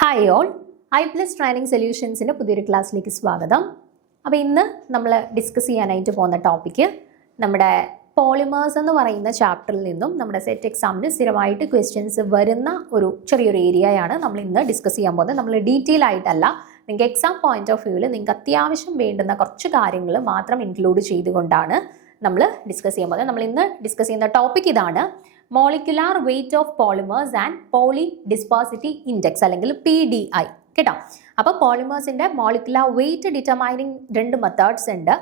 Hi all, I+ training സൊല്യൂഷൻസിൻ്റെ പുതിയൊരു ക്ലാസ്സിലേക്ക് സ്വാഗതം. അപ്പോൾ ഇന്ന് നമ്മൾ ഡിസ്കസ് ചെയ്യാനായിട്ട് പോകുന്ന ടോപ്പിക്ക് നമ്മുടെ പോളിമേഴ്സ് എന്ന് പറയുന്ന ചാപ്റ്ററിൽ നിന്നും നമ്മുടെ സെറ്റ് എക്സാമിന് സ്ഥിരമായിട്ട് ക്വസ്റ്റ്യൻസ് വരുന്ന ഒരു ചെറിയൊരു ഏരിയയാണ് നമ്മൾ ഇന്ന് ഡിസ്കസ് ചെയ്യാൻ പോകുന്നത്. നമ്മൾ ഡീറ്റെയിൽ ആയിട്ടല്ല, നിങ്ങൾക്ക് എക്സാം പോയിന്റ് ഓഫ് വ്യൂവിൽ നിങ്ങൾക്ക് അത്യാവശ്യം വേണ്ടുന്ന കുറച്ച് കാര്യങ്ങൾ മാത്രം ഇൻക്ലൂഡ് ചെയ്തുകൊണ്ടാണ് നമ്മൾ ഡിസ്കസ് ചെയ്യാൻ പോകുന്നത്. നമ്മൾ ഇന്ന് ഡിസ്കസ് ചെയ്യുന്ന ടോപ്പിക് ഇതാണ്: molecular weight of polymers and polydispersity index അല്ലെങ്കിൽ PDI. കേട്ടോ, അപ്പോൾ പോളിമേഴ്സിൻ്റെ മോളിക്കുലാർ വെയിറ്റ് ഡിറ്റർമൈനിങ് 2 മെത്തേഡ്സ് ഉണ്ട്.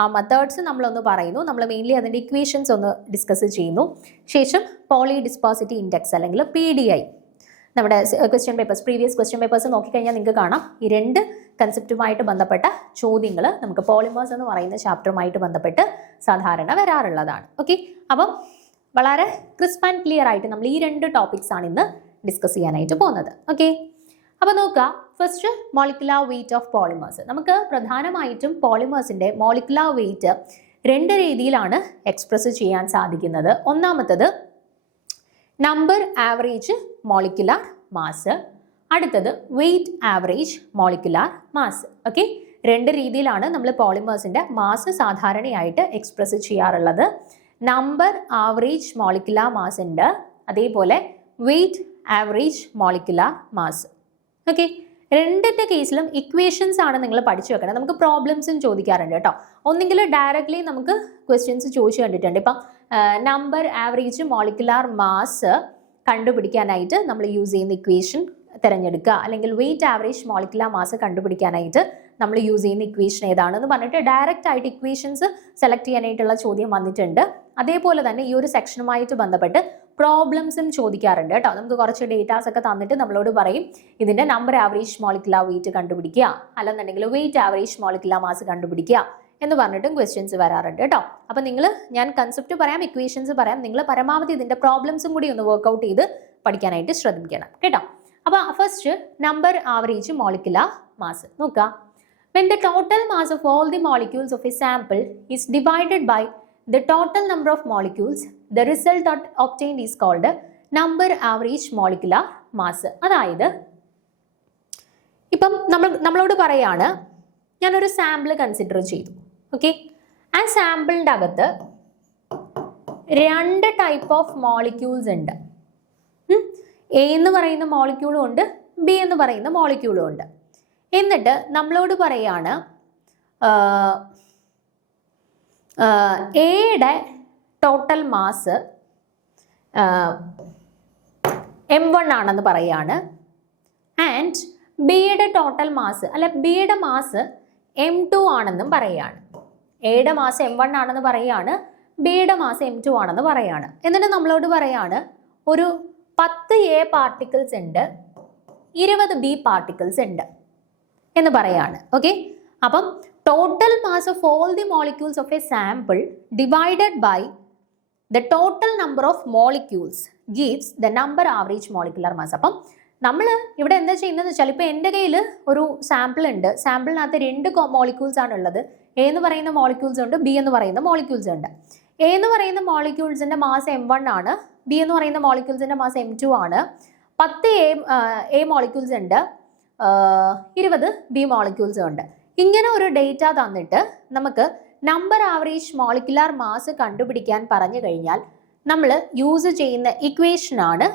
ആ മെത്തേഡ്സ് നമ്മളൊന്ന് പറയുന്നു, നമ്മൾ മെയിൻലി അതിൻ്റെ ഇക്വേഷൻസ് ഒന്ന് ഡിസ്കസ് ചെയ്യുന്നു. ശേഷം പോളി ഡിസ്പേഴ്സിറ്റി ഇൻഡെക്സ് അല്ലെങ്കിൽ PDI, നമ്മുടെ question papers, previous question papers നോക്കിക്കഴിഞ്ഞാൽ നിങ്ങൾക്ക് കാണാം ഈ 2 കൺസെപ്റ്റുമായിട്ട് ബന്ധപ്പെട്ട ചോദ്യങ്ങൾ നമുക്ക് പോളിമേഴ്സ് എന്ന് പറയുന്ന ചാപ്റ്ററുമായിട്ട് ബന്ധപ്പെട്ട് സാധാരണ വരാറുള്ളതാണ്. ഓക്കെ, അപ്പം വളരെ ക്രിസ്പ് ആൻഡ് ക്ലിയർ ആയിട്ട് നമ്മൾ ഈ 2 ടോപ്പിക്സ് ആണ് ഇന്ന് ഡിസ്കസ് ചെയ്യാനായിട്ട് പോകുന്നത്. ഓക്കെ, അപ്പോൾ നോക്കുക, first molecular weight of polymers. നമുക്ക് പ്രധാനമായിട്ടും പോളിമേഴ്സിൻ്റെ മോളിക്കുലാർ വെയിറ്റ് 2 രീതിയിലാണ് എക്സ്പ്രസ് ചെയ്യാൻ സാധിക്കുന്നത്. ഒന്നാമത്തത് നമ്പർ ആവറേജ് മോളിക്കുലാർ മാസ്, അടുത്തത് weight average molecular mass. Okay, 2 രീതിയിലാണ് നമ്മൾ പോളിമേഴ്സിൻ്റെ മാസ് സാധാരണയായിട്ട് എക്സ്പ്രസ് ചെയ്യാറുള്ളത്. നമ്പർ ആവറേജ് മോളിക്കുലാർ മാസ് ഉണ്ട്, അതേപോലെ weight average molecular mass. Okay, 2ന്റെ കേസിലും ഇക്വേഷൻസ് ആണ് നിങ്ങൾ പഠിച്ചു വെക്കണം. നമുക്ക് പ്രോബ്ലംസും ചോദിക്കാറുണ്ട് കേട്ടോ. ഒന്നെങ്കിൽ ഡയറക്റ്റ്ലി നമുക്ക് ക്വസ്റ്റ്യൻസ് ചോദിച്ചു കണ്ടിട്ടുണ്ട്. ഇപ്പം നമ്പർ ആവറേജ് മോളിക്കുലാർ മാസ് കണ്ടുപിടിക്കാനായിട്ട് നമ്മൾ യൂസ് ചെയ്യുന്ന ഇക്വേഷൻ തിരഞ്ഞെടുക്കുക, അല്ലെങ്കിൽ വെയിറ്റ് ആവറേജ് മോളിക്കുലാർ മാസ് കണ്ടുപിടിക്കാനായിട്ട് നമ്മൾ യൂസ് ചെയ്യുന്ന ഇക്വേഷൻ ഏതാണെന്ന് പറഞ്ഞിട്ട് ഡയറക്റ്റ് ആയിട്ട് ഇക്വേഷൻസ് സെലക്ട് ചെയ്യാനായിട്ടുള്ള ചോദ്യം വന്നിട്ടുണ്ട്. അതേപോലെ തന്നെ ഈ ഒരു സെക്ഷനുമായിട്ട് ബന്ധപ്പെട്ട് പ്രോബ്ലംസും ചോദിക്കാറുണ്ട് കേട്ടോ. നമുക്ക് കുറച്ച് ഡേറ്റാസ് ഒക്കെ തന്നിട്ട് നമ്മളോട് പറയും ഇതിൻ്റെ നമ്പർ ആവറേജ് മോളിക്കുലാർ വെയിറ്റ് കണ്ടുപിടിക്കുക, അല്ലെന്നുണ്ടെങ്കിൽ വെയിറ്റ് ആവറേജ് മോളിക്കുലാർ മാസ് കണ്ടുപിടിക്കുക എന്ന് പറഞ്ഞിട്ടും ക്വസ്റ്റ്യൻസ് വരാറുണ്ട് കേട്ടോ. അപ്പം ഞാൻ കൺസെപ്റ്റ് പറയാം, ഇക്വേഷൻസ് പറയാം, നിങ്ങൾ പരമാവധി ഇതിൻ്റെ പ്രോബ്ലംസും കൂടി ഒന്ന് വർക്ക്ഔട്ട് ചെയ്ത് പഠിക്കാനായിട്ട് ശ്രദ്ധിക്കണം കേട്ടോ. അപ്പോൾ first number average molecular mass നോക്കുക. When the total mass of all the molecules of a sample is divided by the total number of molecules, the result obtained is called number average molecular mass. അതായത് ഇപ്പം നമ്മളോട് പറയാണ്, ഞാനൊരു sample consider ചെയ്തു. Okay, ആ സാമ്പിളിൻ്റെ അകത്ത് 2 type of molecules ഉണ്ട്. A എന്ന് പറയുന്ന മോളിക്യൂളും ഉണ്ട്, ബി എന്ന് പറയുന്ന മോളിക്യൂളും ഉണ്ട്. എന്നിട്ട് നമ്മളോട് പറയാണ് എയുടെ ടോട്ടൽ മാസ് M1 ആണെന്ന് പറയാണ്, ആൻഡ് ബിയുടെ ടോട്ടൽ മാസ് അല്ല ബിയുടെ മാസ് M2 ആണെന്നും പറയാണ്. എയുടെ മാസ് M1 ആണെന്ന് പറയാണ്, ബിയുടെ മാസ് M2 ആണെന്ന് പറയാണ്. എന്നിട്ട് നമ്മളോട് പറയാണ് ഒരു 10 A പാർട്ടിക്കിൾസ് ഉണ്ട്, 20 B പാർട്ടിക്കിൾസ് ഉണ്ട് എന്ന് പറയാണ്. ഓക്കെ, അപ്പം total mass of all the molecules of a sample divided by the total number of molecules gives the number average molecular mass. അപ്പം നമ്മൾ ഇവിടെ എന്താ ചെയ്യുന്നതെന്ന് വെച്ചാൽ, ഇപ്പോൾ എൻ്റെ കയ്യിൽ ഒരു സാമ്പിൾ ഉണ്ട്, സാമ്പിളിനകത്ത് 2 മോളിക്യൂൾസ് ആണ് ഉള്ളത്. എ എന്ന് പറയുന്ന മോളിക്യൂൾസ് ഉണ്ട്, ബി എന്ന് പറയുന്ന മോളിക്യൂൾസ് ഉണ്ട്. എ എന്ന് പറയുന്ന മോളിക്യൂൾസിൻ്റെ മാസ് M1 ആണ്, ബി എന്ന് പറയുന്ന മോളിക്യൂൾസിൻ്റെ മാസ് M2 ആണ്. 10 എ മോളിക്യൂൾസ് ഉണ്ട്, 20 ബി മോളിക്യൂൾസും ഉണ്ട്. ഇങ്ങനെ ഒരു ഡേറ്റ തന്നിട്ട് നമുക്ക് നമ്പർ ആവറേജ് മോളിക്കുലാർ മാസ് കണ്ടുപിടിക്കാൻ പറഞ്ഞു കഴിഞ്ഞാൽ നമ്മൾ യൂസ് ചെയ്യുന്ന ഇക്വേഷനാണ്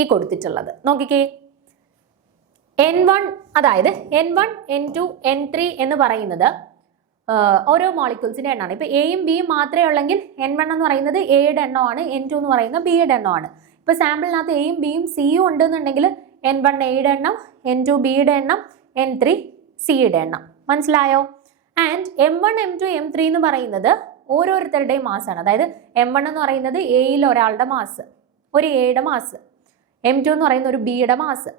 ഈ കൊടുത്തിട്ടുള്ളത്. നോക്കിക്കേ, N1, അതായത് N1, N2, N3 എന്ന് പറയുന്നത് ഓരോ മോളിക്യൂൾസിൻ്റെ എണ്ണമാണ്. ഇപ്പോൾ എയും ബിയും മാത്രമേ ഉള്ളെങ്കിൽ N1 എന്ന് പറയുന്നത് എയുടെ എണ്ണമാണ്, N2 എന്ന് പറയുന്നത് ബിയുടെ എണ്ണമാണ്. ഇപ്പോൾ സാമ്പിളിനകത്ത് എയും ബിയും സിയും ഉണ്ടെന്നുണ്ടെങ്കിൽ N1 എയുടെ എണ്ണം, N2 ബിയുടെ എണ്ണം, N3 സിയുടെ എണ്ണം. മനസ്സിലായോ? ആൻഡ് M1, M2, M3 എന്ന് പറയുന്നത് ഓരോരുത്തരുടെയും മാസാണ്. അതായത് M1 എന്ന് പറയുന്നത് എയിൽ ഒരാളുടെ മാസ്, ഒരു എയുടെ മാസ്. M2 എന്ന് പറയുന്ന ഒരു ബിയുടെ മാസ്.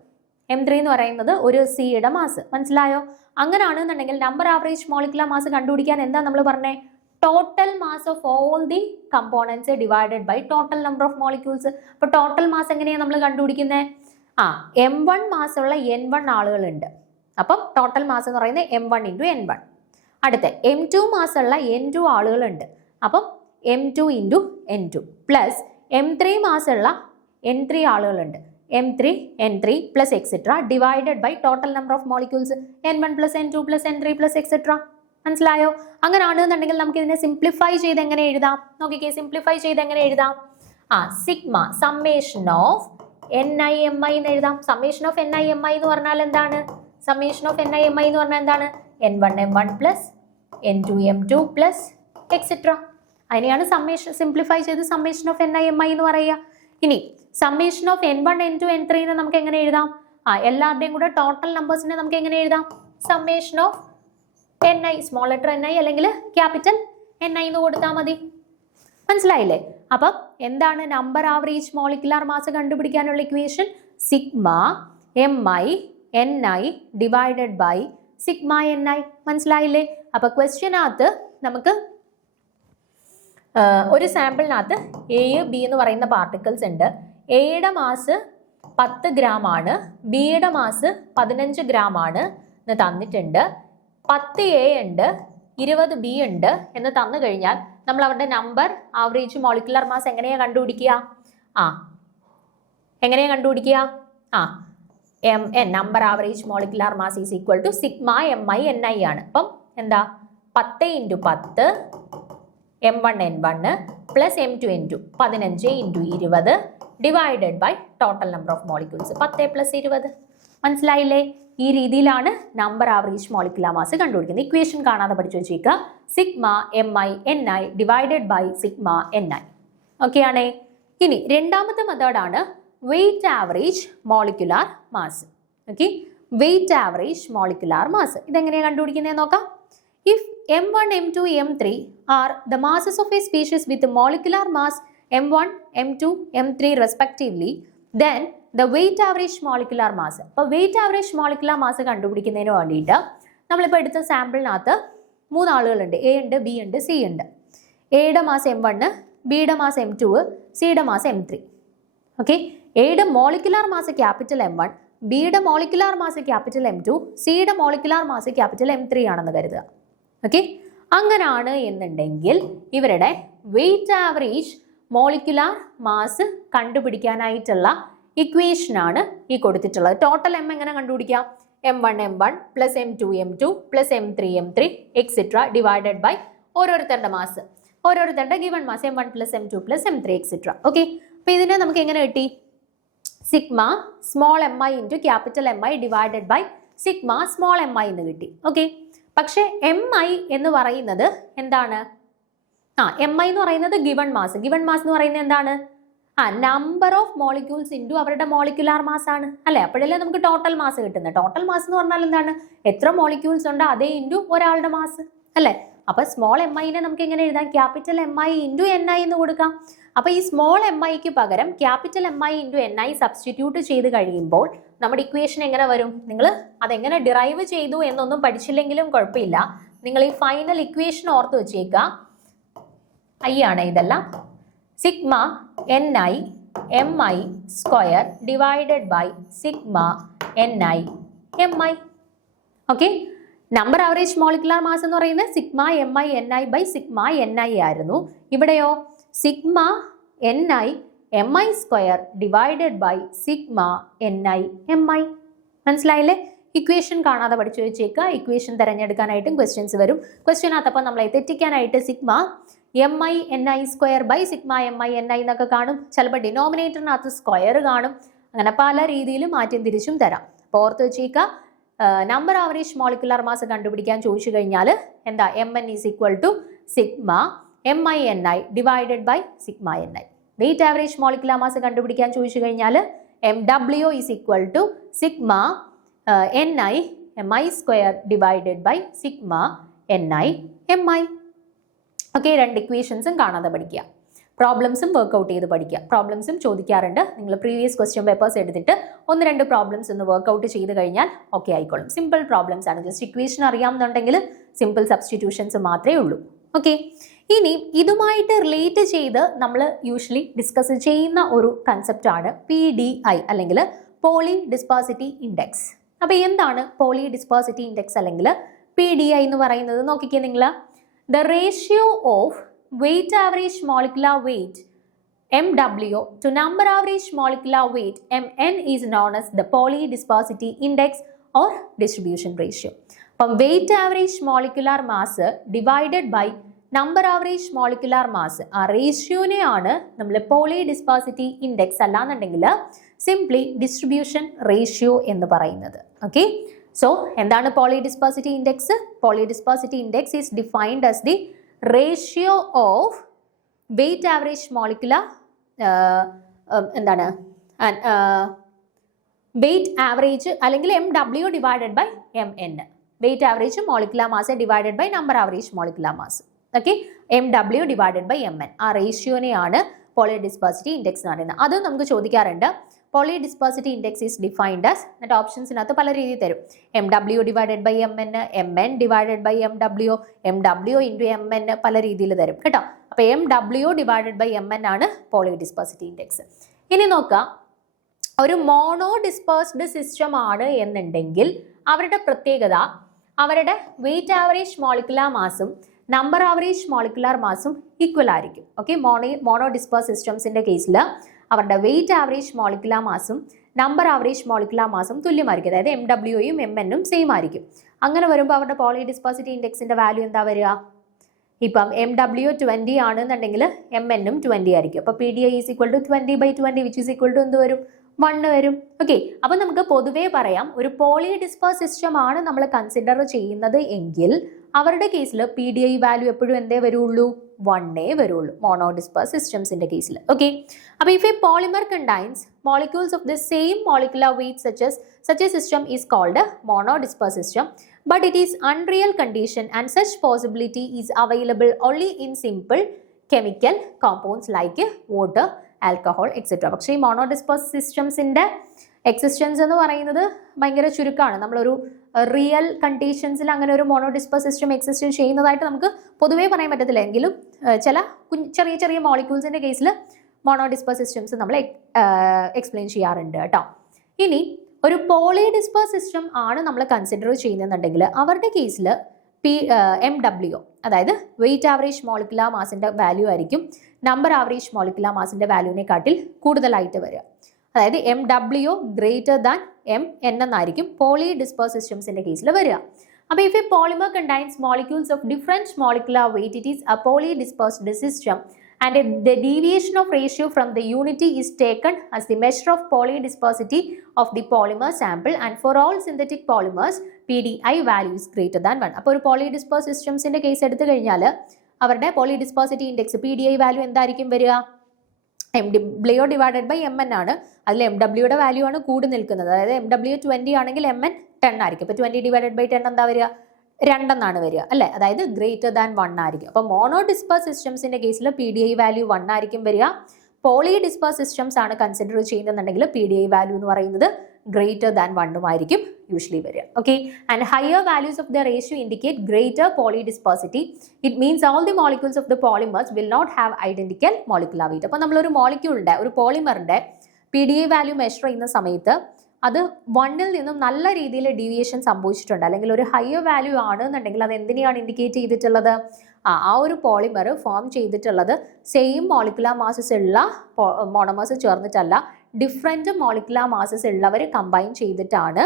M3 എന്ന് പറയുന്നത് ഒരു സിയുടെ മാസ്. മനസ്സിലായോ? അങ്ങനെയാണെന്നുണ്ടെങ്കിൽ നമ്പർ ആവറേജ് മോളിക്കുലർ മാസ് കണ്ടുപിടിക്കാൻ എന്താ നമ്മൾ പറഞ്ഞേ? Total mass of all the components divided by total number of molecules. അപ്പോൾ ടോട്ടൽ മാസ് എങ്ങനെയാണ് നമ്മൾ കണ്ടുപിടിക്കുന്നത്? M1 മാസമുള്ള N1 ആളുകളുണ്ട്, അപ്പം ടോട്ടൽ മാസ് എന്ന് പറയുന്നത് M1 × N1. അടുത്ത M2 മാസമുള്ള N2 ആളുകളുണ്ട്, അപ്പം M2 × N2 plus M3 മാസമുള്ള N3 ആളുകളുണ്ട്. m3 n3 plus etc. divided by total number of molecules n1 plus n2 plus n3 plus etc. മനസ്സിലായോ? അങ്ങനെയാണെന്നുണ്ടെങ്കിൽ നമുക്ക് ഇതിനെ സിംപ്ലിഫൈ ചെയ്ത് എങ്ങനെ എഴുതാം? നോക്കിക്കേ, സിംപ്ലിഫൈ ചെയ്ത് എങ്ങനെ എഴുതാം? സിഗ്മ സമ്മേഷൻ ഓഫ് NiMi എന്ന് എഴുതാം. സമ്മേഷൻ ഓഫ് NiMi എന്ന് പറഞ്ഞാൽ എന്താണ്? സമ്മേഷൻ ഓഫ് NiMi എന്ന് പറഞ്ഞാൽ എന്താണ്? n1 m1 plus n2 m2 plus etc. അതിനെയാണ് സമ്മേഷൻ സിംപ്ലിഫൈ ചെയ്ത് സമ്മേഷൻ ഓഫ് NiMi എന്ന് പറയുക. ഇനി summation of n1 n2 n3 എന്ന് നമുക്ക് എങ്ങനെ എഴുതാം? എല്ലാവരുടെയും കൂടെ ടോട്ടൽ നമ്പേഴ്സിനെ നമുക്ക് എങ്ങനെ എഴുതാം? Summation of ni, small letter ni അല്ലെങ്കിൽ ക്യാപിറ്റൽ ni എന്ന് കൊടുത്താൽ മതി. മനസ്സിലായില്ലേ? അപ്പം എന്താണ് നമ്പർ ആവറേജ് മോളിക്കുലാർ മാസ് കണ്ടുപിടിക്കാനുള്ള equation? Sigma mi ni divided by sigma ni. മനസ്സിലായില്ലേ? അപ്പൊ ക്വസ്റ്റ്യനകത്ത് നമുക്ക് ഒരു സാമ്പിളിനകത്ത് എ ബി എന്ന് പറയുന്ന പാർട്ടിക്കിൾസ് ഉണ്ട്. എയുടെ മാസ് 10 ഗ്രാം ആണ്, ബിയുടെ മാസ് 15 ഗ്രാം ആണ് എന്ന് തന്നിട്ടുണ്ട്. 10 എ ഉണ്ട്, 20 ബി ഉണ്ട് എന്ന് തന്നു കഴിഞ്ഞാൽ നമ്മൾ അവരുടെ നമ്പർ ആവറേജ് മോളിക്കുലർ മാസ് എങ്ങനെയാ കണ്ടുപിടിക്കുക? എങ്ങനെയാ കണ്ടുപിടിക്കുക? Number average molecular mass is equal to sigma mi ni ആണ്. അപ്പം എന്താ? 10 × 10 m1 n1 plus m2 n2 15 × 20 divided by total number of molecules 10 + 20. മനസ്സിലായില്ലേ? ഈ രീതിയിലാണ് നമ്പർ ആവറേജ് മോളിക്കുലർ മാസ് കണ്ടുപിടിക്കുന്നത്. ഇക്വേഷൻ കാണാതെ പഠിച്ചു വെച്ചേക്കുക. Sigma mi ni divided by sigma ni. Okay ആണേ? ഇനി രണ്ടാമത്തെ മെത്തേഡാണ് weight average molecular mass. Okay, weight average molecular mass ഇതെങ്ങനെയാണ് കണ്ടുപിടിക്കുന്നത് നോക്കാം. If m1, m2, m3 are the masses of a species with molecular mass m1, m2, m3 respectively, then the weight average molecular mass. അപ്പോൾ weight average molecular mass കണ്ടുപിടിക്കുന്നതിന് വേണ്ടിയിട്ട് നമ്മളിപ്പോൾ എടുത്ത സാമ്പിളിനകത്ത് 3 ആളുകളുണ്ട്. A ഉണ്ട്, B ഉണ്ട്, സി ഉണ്ട്. എയുടെ മാസ് m1, ബിയുടെ മാസ് m2, സിയുടെ മാസ് m3. ഓക്കെ, എയുടെ മോളിക്കുലാർ മാസ് ക്യാപിറ്റൽ m1, ബിയുടെ മോളിക്കുലാർ മാസ് ക്യാപിറ്റൽ m2, സിയുടെ മോളിക്കുലാർ മാസ് ക്യാപിറ്റൽ m3 ആണെന്ന് കരുതുക. ഓക്കെ, അങ്ങനാണ് എന്നുണ്ടെങ്കിൽ ഇവരുടെ വെയിറ്റ് ആവറേജ് മോളിക്കുലാർ മാസ് കണ്ടുപിടിക്കാനായിട്ടുള്ള ഇക്വേഷനാണ് ഈ കൊടുത്തിട്ടുള്ളത്. ടോട്ടൽ എം എങ്ങനെ കണ്ടുപിടിക്കാം? m1 m1 plus m2 m2 plus m3 m3 etcetera divided by ഓരോരുത്തരുടെ മാസ്, ഓരോരുത്തരുടെ given mass m1 plus m2 plus m3 etcetera. Okay, അപ്പൊ ഇതിനെ നമുക്ക് എങ്ങനെ കിട്ടി? Sigma small mi into capital mi divided by sigma small mi എന്ന് കിട്ടി. Okay, പക്ഷെ mi എന്ന് പറയുന്നത് എന്താണ്? mi എന്ന് പറയുന്നത് ഗിവൺ മാസ്. ഗിവൺ മാസ് എന്ന് പറയുന്നത് എന്താണ്? നമ്പർ ഓഫ് മോളിക്യൂൾസ് ഇൻറ്റു അവരുടെ മോളിക്കുലാർ മാസ് ആണ് അല്ലെ? അപ്പോഴല്ലേ നമുക്ക് ടോട്ടൽ മാസ് കിട്ടുന്നത്. ടോട്ടൽ മാസ് എന്ന് പറഞ്ഞാൽ എന്താണ്? എത്ര മോളിക്യൂൾസ് ഉണ്ട് അതേ ഇൻറ്റു ഒരാളുടെ മാസ് അല്ലെ? അപ്പൊ സ്മോൾ miനെ നമുക്ക് എങ്ങനെ എഴുതാം? ക്യാപിറ്റൽ mi ഇൻറ്റു ni എന്ന് കൊടുക്കാം. അപ്പൊ ഈ സ്മോൾ miക്ക് പകരം capital mi into ni substitute ചെയ്ത് കഴിയുമ്പോൾ നമ്മുടെ ഇക്വേഷൻ എങ്ങനെ വരും? നിങ്ങൾ അതെങ്ങനെ ഡിറൈവ് ചെയ്തു എന്നൊന്നും പഠിച്ചില്ലെങ്കിലും കുഴപ്പമില്ല. നിങ്ങൾ ഈ ഫൈനൽ ഇക്വേഷൻ ഓർത്ത് വെച്ചേക്കുക. ആണ് ഇതെല്ലാം. Sigma ni mi square divided by sigma ni mi. Okay, number average molecular mass എന്ന് പറയുന്നത് sigma mi ni by sigma ni ആയിരുന്നു. ഇവിടെയോ sigma ni mi square divided by sigma ni mi. മനസ്സിലായില്ലേ? Equation കാണാതെ പഠിച്ചു വെച്ചേക്കുക. ഇക്വേഷൻ തിരഞ്ഞെടുക്കാനായിട്ടും questions വരും. ക്വസ്റ്റ്യനകത്തപ്പോൾ നമ്മളെ തെറ്റിക്കാനായിട്ട് sigma mi ni square by sigma mi ni എന്നൊക്കെ കാണും. ചിലപ്പോൾ ഡിനോമിനേറ്ററിനകത്ത് സ്ക്വയർ കാണും. അങ്ങനെ പല രീതിയിലും മാറ്റം തിരിച്ചും തരാം. അപ്പോൾ ഓർത്ത് വെച്ചേക്കുക. നമ്പർ ആവറേജ് മോളിക്കുലാർ മാസ് കണ്ടുപിടിക്കാൻ ചോദിച്ചു കഴിഞ്ഞാൽ എന്താ? mn is equal to sigma mi ni divided by sigma ni. Weight average molecular mass കണ്ടുപിടിക്കാൻ ചോദിച്ചു കഴിഞ്ഞാൽ mw is equal to sigma ni mi square divided by sigma ni mi. Okay, രണ്ട് ഇക്വേഷൻസും കാണാതെ പഠിക്കുക. പ്രോബ്ലംസും വർക്ക്ഔട്ട് ചെയ്ത് പഠിക്കുക. പ്രോബ്ലംസും ചോദിക്കാറുണ്ട്. നിങ്ങൾ പ്രീവിയസ് ക്വസ്റ്റ്യൻ പേപ്പേഴ്സ് എടുത്തിട്ട് 1-2 പ്രോബ്ലംസ് ഒന്ന് വർക്ക്ഔട്ട് ചെയ്ത് കഴിഞ്ഞാൽ ഓക്കെ ആയിക്കോളും. സിമ്പിൾ പ്രോബ്ലംസ് ആണ്. ജസ്റ്റ് ഇക്വേഷൻ അറിയാമെന്നുണ്ടെങ്കിൽ സിമ്പിൾ സബ്സ്റ്റിറ്റ്യൂഷൻസ് മാത്രമേ ഉള്ളൂ. ഓക്കെ, ഇനി ഇതുമായിട്ട് റിലേറ്റ് ചെയ്ത് നമ്മൾ യൂഷ്വലി ഡിസ്കസ് ചെയ്യുന്ന ഒരു കൺസെപ്റ്റാണ് PDI അല്ലെങ്കിൽ പോളി ഡിസ്പേഴ്സിറ്റി ഇൻഡെക്സ്. അപ്പോൾ എന്താണ് പോളി ഡിസ്പേഴ്സിറ്റി ഇൻഡെക്സ് അല്ലെങ്കിൽ PDI എന്ന് പറയുന്നത്? നോക്കിക്കേ നിങ്ങൾ, the ratio of weight average molecular weight MW to number average molecular weight Mn is known as the polydispersity index or distribution ratio. അപ്പം weight average molecular mass divided by number average molecular mass ആ റേഷ്യോനെയാണ് നമ്മൾ polydispersity index അല്ലാന്നുണ്ടെങ്കിൽ simply distribution ratio എന്ന് പറയുന്നത്. Okay, so എന്താണ് polydispersity index? Polydispersity index is defined as the ratio of weight average molecular എന്താണ് weight average അല്ലെങ്കിൽ MW divided by Mn. weight average molecular mass divided by number average molecular mass. Okay, MW divided by Mn ആ റേഷ്യോനെയാണ് polydispersity index എന്ന് പറയുന്നത്. അത് നമുക്ക് ചോദിക്കാറുണ്ട്. polydispersity index is defined as എന്നിട്ട് ഓപ്ഷൻസിനകത്ത് പല രീതിയിൽ തരും. MW divided by Mn, Mn divided by MW, MW into Mn പല രീതിയിൽ തരും കേട്ടോ. അപ്പോൾ MW divided by Mn ആണ് polydispersity index. ഇനി നോക്കാം, ഒരു മോണോ ഡിസ്പേഴ്സ്ഡ് സിസ്റ്റം ആണ് എന്നുണ്ടെങ്കിൽ അവരുടെ പ്രത്യേകത അവരുടെ വെയിറ്റ് ആവറേജ് മോളിക്കുലാർ മാസും നമ്പർ ആവറേജ് മോളിക്കുലാർ മാസും ഈക്വൽ ആയിരിക്കും. ഓക്കെ, മോണോ ഡിസ്പേഴ്സ് സിസ്റ്റംസിന്റെ കേസിൽ അവരുടെ വെയിറ്റ് ആവറേജ് മോളിക്കുലാർ മാസും നമ്പർ ആവറേജ് മോളിക്കുലാർ മാസും തുല്യമായിരിക്കും. അതായത് MWയും Mnനും സെയിം ആയിരിക്കും. അങ്ങനെ വരുമ്പോൾ അവരുടെ പോളിഡിസ്പേഴ്സിറ്റി ഇൻഡെക്സിന്റെ വാല്യൂ എന്താ വരിക? ഇപ്പം MW 20 ആണെന്നുണ്ടെങ്കിൽ Mnനും 20 ആയിരിക്കും. അപ്പോൾ PDI is equal to 20/20 which is equal to എന്ത് വരും? 1 വരും. ഓക്കെ, അപ്പം നമുക്ക് പൊതുവേ പറയാം, ഒരു പോളിഡിസ്പേഴ്സ് സിസ്റ്റം ആണ് നമ്മൾ കൺസിഡർ ചെയ്യുന്നത് എങ്കിൽ അവരുടെ കേസിൽ PDI വാല്യൂ എപ്പോഴും എന്തേ വരുള്ളൂ? 1 വരുള്ളൂ, മോണോഡിസ്പേഴ്സ് സിസ്റ്റംസിന്റെ കേസിൽ. ഓക്കെ, അപ്പോൾ if a polymer contains molecules of the same molecular weight such a system is called a monodisperse system, but it is unreal condition and such possibility is available only in simple chemical compounds like water, alcohol, etc. പക്ഷേ ഈ മോണോഡിസ്പേഴ്സ് സിസ്റ്റംസിന്റെ existence എന്ന് പറയുന്നത് ഭയങ്കര ചുരുക്കമാണ്. നമ്മളൊരു real കണ്ടീഷൻസിൽ അങ്ങനെ ഒരു മോണോഡിസ്പേഴ്സ് system exist ചെയ്യുന്നതായിട്ട് നമുക്ക് പൊതുവേ പറയാൻ പറ്റത്തില്ല. എങ്കിലും ചില ചെറിയ ചെറിയ മോളിക്യൂൾസിന്റെ കേസിൽ മോണോഡിസ്പേഴ്സ് സിസ്റ്റംസ് നമ്മൾ എക്സ്പ്ലെയിൻ ചെയ്യാറുണ്ട് കേട്ടോ. ഇനി ഒരു പോളിഡിസ്പേഴ്സ് സിസ്റ്റം ആണ് നമ്മൾ കൺസിഡർ ചെയ്യുന്നുണ്ടെങ്കിൽ അവരുടെ കേസിൽ MW അതായത് വെയിറ്റ് ആവറേജ് മോളിക്കുലാർ മാസിന്റെ വാല്യൂ ആയിരിക്കും നമ്പർ ആവറേജ് മോളിക്കുലാർ മാസിന്റെ വാല്യൂവിനെക്കാട്ടിൽ കൂടുതലായിട്ട് വരിക. അതായത് MW ഗ്രേറ്റർ ദാൻ Mn എന്നായിരിക്കും പോളിഡിസ്പേഴ്സ് സിസ്റ്റംസിന്റെ കേസിൽ വരിക. അപ്പോൾ if a polymer contains molecules of different molecular weight it is a polydispersed system and the deviation of ratio from the unity is taken as the measure of polydispersity of the polymer sample, and for all synthetic polymers PDI value is greater than 1. അപ്പോൾ ഒരു പോളിഡിസ്പേഴ്സ് സിസ്റ്റംസിന്റെ case എടുത്തു കഴിഞ്ഞാൽ അവരുടെ പോളിഡിസ്പേഴ്സിറ്റി index PDI value എന്തായിരിക്കും വരിക? MW divided by Mn ആണ്. അതിൽ MWയുടെ value ആണ് കൂടി നിൽക്കുന്നത്. അതായത് MW 20 ആണെങ്കിൽ Mn 10 ആയിരിക്കും. അപ്പോൾ 20 ഡിവൈഡഡ് ബൈ 10 എന്താ വരിക? 2 എന്നാണ് വരിക അല്ലേ? അതായത് ഗ്രേറ്റർ ദാൻ 1 ആയിരിക്കും. അപ്പോൾ മോണോഡിസ്പേഴ്സ് സിസ്റ്റംസിന്റെ കേസിൽ PDI വാല്യൂ 1 ആയിരിക്കും വരിക. പോളിഡിസ്പേഴ്സ് സിസ്റ്റംസ് ആണ് കൺസിഡർ ചെയ്യുന്നുണ്ടെങ്കിൽ PDI വാല്യൂ എന്ന് പറയുന്നത് ഗ്രേറ്റർ ദാൻ 1 ആയിരിക്കും യൂഷ്വലി വരിക. Okay, and higher values of the ratio indicate greater polydispersity. It means all the molecules of the polymers will not have identical molecular weight. അപ്പോൾ നമ്മളൊരു മോളിക്യൂളിന്റെ ഒരു പോളിമറിന്റെ PDI value measure ചെയ്യുന്ന സമയത്ത് അത് 1ൽ നിന്നും നല്ല രീതിയിൽ ഡീവിയേഷൻ സംഭവിച്ചിട്ടുണ്ട്, അല്ലെങ്കിൽ ഒരു ഹയർ വാല്യൂ ആണെന്നുണ്ടെങ്കിൽ അത് എന്തിനെയാണ് ഇൻഡിക്കേറ്റ് ചെയ്തിട്ടുള്ളത്? ആ ഒരു പോളിമർ ഫോം ചെയ്തിട്ടുള്ളത് സെയിം മോളിക്കുലാർ മാസസ് ഉള്ള മോണോമേഴ്സ് ചേർന്നിട്ടല്ല, ഡിഫറെൻറ്റ് മോളിക്കുലാർ മാസസ് ഉള്ളവർ കമ്പൈൻ ചെയ്തിട്ടാണ്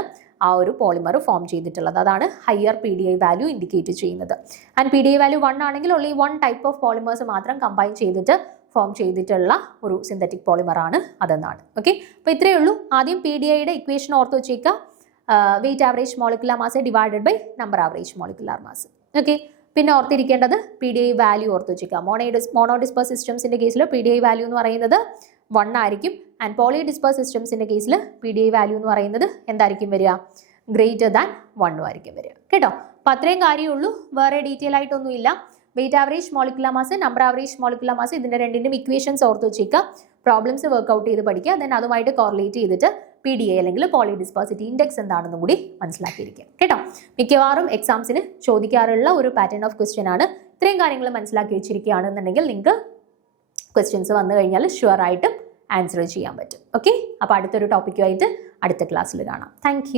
ആ ഒരു പോളിമർ ഫോം ചെയ്തിട്ടുള്ളത്. അതാണ് ഹയർ PDI വാല്യൂ ഇൻഡിക്കേറ്റ് ചെയ്യുന്നത്. ആൻഡ് PDI വാല്യൂ 1 ആണെങ്കിൽ ഓൺലി 1 ടൈപ്പ് ഓഫ് പോളിമേഴ്സ് മാത്രം കമ്പൈൻ ചെയ്തിട്ട് ഫോം ചെയ്തിട്ടുള്ള ഒരു സിന്തറ്റിക് പോളിമർ ആണ് അതെന്നാണ്. ഓക്കെ, അപ്പോൾ ഇത്രയേ ഉള്ളൂ. ആദ്യം PDIയുടെ ഇക്വേഷൻ ഓർത്ത് വെച്ചേക്കുക, weight average molecular mass divided by number average molecular mass. Okay, പിന്നെ ഓർത്തിരിക്കേണ്ടത് PDI വാല്യൂ ഓർത്ത് വെച്ചേക്കുക. മോണോഡിസ്പേഴ്സ് സിസ്റ്റംസിന്റെ കേസിൽ PDI വാല്യൂ എന്ന് പറയുന്നത് 1 ആയിരിക്കും. ആൻഡ് പോളിഡിസ്പേഴ്സ് സിസ്റ്റംസിന്റെ കേസിൽ PDI വാല്യൂ എന്ന് പറയുന്നത് എന്തായിരിക്കും വരിക? ഗ്രേറ്റർ ദാൻ 1 ആയിരിക്കും വരിക കേട്ടോ. അപ്പോൾ അത്രയും കാര്യമുള്ളൂ, വേറെ ഡീറ്റെയിൽ ആയിട്ടൊന്നുമില്ല. Weight average molecular mass, number average molecular mass, ഇതിന്റെ രണ്ടിന്റെയും ഇക്വേഷൻസ് ഓർത്ത് വെച്ചേക്കുക, പ്രോബ്ലംസ് വർക്ക്ഔട്ട് ചെയ്ത് പഠിക്കുക, ദെൻ അതുമായിട്ട് കോറിലേറ്റ് ചെയ്തിട്ട് PDI അല്ലെങ്കിൽ പോളിഡിസ്പേഴ്സിറ്റി ഇൻഡെക്സ് എന്താണെന്നും കൂടി മനസ്സിലാക്കിയിരിക്കുക കേട്ടോ. മിക്കവാറും എക്സാംസിന് ചോദിക്കാറുള്ള ഒരു പാറ്റേൺ ഓഫ് ക്വസ്റ്റ്യൻ ആണ്. ഇത്രയും കാര്യങ്ങൾ മനസ്സിലാക്കി വെച്ചിരിക്കുകയാണെന്നുണ്ടെങ്കിൽ നിങ്ങൾക്ക് ക്വസ്റ്റ്യൻസ് വന്നു കഴിഞ്ഞാൽ ഷുവർ ആയിട്ടും ആൻസർ ചെയ്യാൻ പറ്റും. ഓക്കെ, അപ്പോൾ അടുത്തൊരു ടോപ്പിക്കുമായിട്ട് അടുത്ത ക്ലാസ്സിൽ കാണാം. താങ്ക്